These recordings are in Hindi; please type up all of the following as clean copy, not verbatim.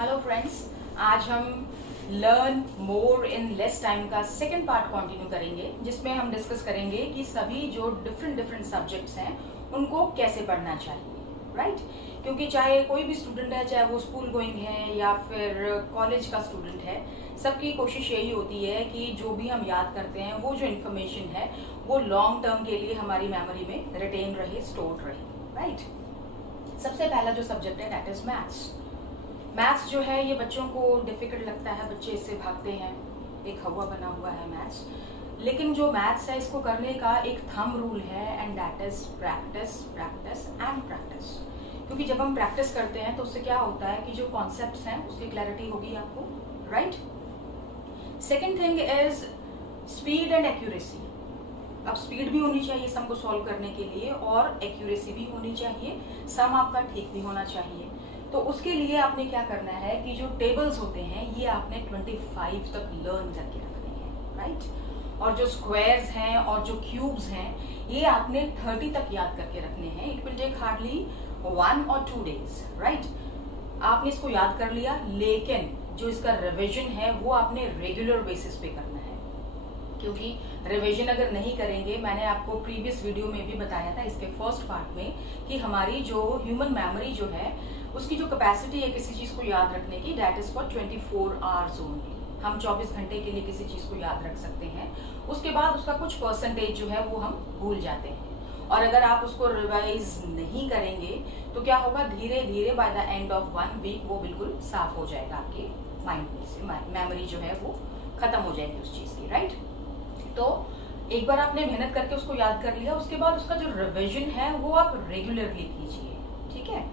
हेलो फ्रेंड्स, आज हम learn more in less time का सेकंड पार्ट कंटिन्यू करेंगे, जिसमें हम डिस्कस करेंगे कि सभी जो डिफरेंट सब्जेक्ट्स हैं उनको कैसे पढ़ना चाहिए, राइट? क्योंकि चाहे कोई भी स्टूडेंट है, चाहे वो स्कूल गोइंग है या फिर कॉलेज का स्टूडेंट है, सबकी कोशिश यही होती है कि जो भी हम याद करते हैं वो जो इन्फॉर्मेशन है वो लॉन्ग टर्म के लिए हमारी मेमोरी में रिटेन रहे, स्टोर्ड रहे, राइट? सबसे पहला जो सब्जेक्ट है दैट इज मैथ्स। मैथ्स जो है ये बच्चों को डिफिकल्ट लगता है, बच्चे इससे भागते हैं, एक हवा बना हुआ है मैथ्स। लेकिन जो मैथ्स है इसको करने का एक थंब रूल है and that is practice, practice and practice. क्योंकि जब हम प्रैक्टिस करते हैं तो उससे क्या होता है कि जो कॉन्सेप्ट्स हैं उसकी क्लैरिटी होगी आपको, right? Second thing is speed and accuracy. अब स्पीड भी होनी चाहिए सम को सॉल्व करने के लिए और एक्यूरेसी भी होनी चाहिए, सम आपका ठीक भी होना चाहिए। तो उसके लिए आपने क्या करना है कि जो टेबल्स होते हैं ये आपने 25 तक लर्न करके रखने हैं, राइट? और जो स्क्वायर्स हैं और जो क्यूब्स हैं ये आपने 30 तक याद करके रखने हैं। It will take hardly 1 or 2 days, right? आपने इसको याद कर लिया, लेकिन जो इसका रिविजन है वो आपने रेगुलर बेसिस पे करना है। क्योंकि रिवीजन अगर नहीं करेंगे, मैंने आपको प्रीवियस वीडियो में भी बताया था इसके फर्स्ट पार्ट में कि हमारी जो ह्यूमन मेमोरी जो है उसकी जो कैपेसिटी है किसी चीज को याद रखने की that is for 24 hours only. हम 24 घंटे के लिए किसी चीज को याद रख सकते हैं, उसके बाद उसका कुछ परसेंटेज जो है वो हम भूल जाते हैं। और अगर आप उसको रिवाइज नहीं करेंगे तो क्या होगा, धीरे धीरे by the end of 1 week वो बिल्कुल साफ हो जाएगा आपके माइंड में से, मेमोरी जो है वो खत्म हो जाएगी उस चीज की, राइट? तो एक बार आपने मेहनत करके उसको याद कर लिया, उसके बाद उसका जो रिवीजन है वो आप रेगुलरली कीजिए, ठीक है?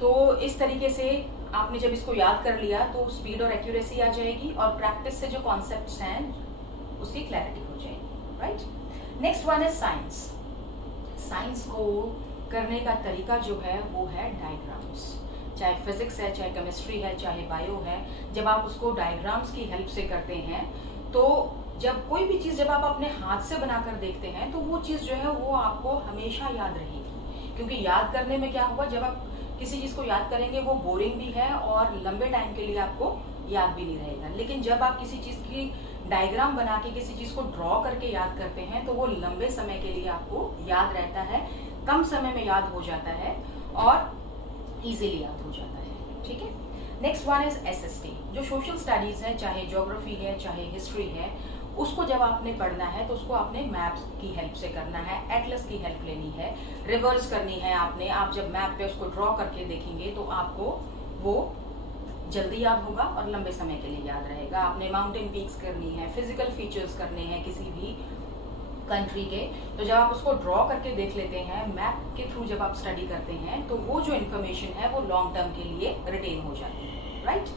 तो इस तरीके से आपने जब इसको याद कर लिया तो स्पीड और एक्यूरेसी आ जाएगी और प्रैक्टिस से जो कॉन्सेप्ट्स हैं उसकी क्लैरिटी हो जाएगी, right? Next one is science. Science को करने का तरीका जो है वो है डायग्राम्स। चाहे फिजिक्स है, चाहे केमिस्ट्री है, चाहे बायो है, जब आप उसको डायग्राम्स की हेल्प से करते हैं तो जब कोई भी चीज जब आप अपने हाथ से बनाकर देखते हैं तो वो चीज जो है वो आपको हमेशा याद रहेगी। क्योंकि याद करने में क्या होगा, जब आप किसी चीज को याद करेंगे वो बोरिंग भी है और लंबे टाइम के लिए आपको याद भी नहीं रहेगा। लेकिन जब आप किसी चीज की डायग्राम बना के किसी चीज को ड्रॉ करके याद करते हैं तो वो लंबे समय के लिए आपको याद रहता है, कम समय में याद हो जाता है और इजीली याद हो जाता है, ठीक है? Next one is SST. जो सोशल स्टडीज है, चाहे ज्योग्राफी है, चाहे हिस्ट्री है, उसको जब आपने पढ़ना है तो उसको आपने मैप्स की हेल्प से करना है, एटलस की हेल्प लेनी है, रिवर्स करनी है आपने। आप जब मैप पे उसको ड्रॉ करके देखेंगे तो आपको वो जल्दी याद होगा और लंबे समय के लिए याद रहेगा। आपने माउंटेन पीक्स करनी है, फिजिकल फीचर्स करने हैं किसी भी कंट्री के, तो जब आप उसको ड्रॉ करके देख लेते हैं, मैप के थ्रू जब आप स्टडी करते हैं तो वो जो इन्फॉर्मेशन है वो लॉन्ग टर्म के लिए रिटेन हो जाती है, राइट?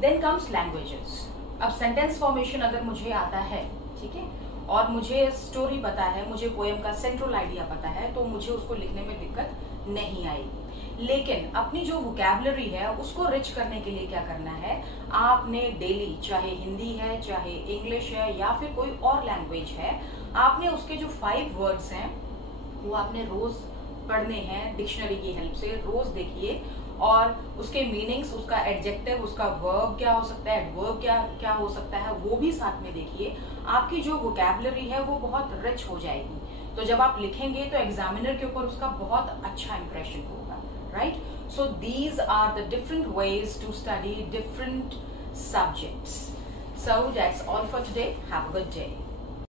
Then comes languages. अब सेंटेंस फॉर्मेशन अगर मुझे आता है, ठीक है, और मुझे स्टोरी पता है, मुझे पोएम का सेंट्रल आइडिया पता है, तो मुझे उसको लिखने में दिक्कत नहीं आएगी। लेकिन अपनी जो वोकैबुलरी है उसको रिच करने के लिए क्या करना है, आपने डेली, चाहे हिंदी है, चाहे इंग्लिश है या फिर कोई और लैंग्वेज है, आपने उसके जो 5 वर्ड्स हैं वो आपने रोज पढ़ने हैं डिक्शनरी की हेल्प से। रोज देखिए और उसके मीनिंग्स, उसका एडजेक्टिव, उसका वर्ब क्या हो सकता है, एडवर्ब क्या हो सकता है, वो भी साथ में देखिए। आपकी जो वोकैबुलरी है वो बहुत रिच हो जाएगी। तो जब आप लिखेंगे तो एग्जामिनर के ऊपर उसका बहुत अच्छा इंप्रेशन होगा, right? So these are the different ways to study different subjects. So that's all for today. Have a good day.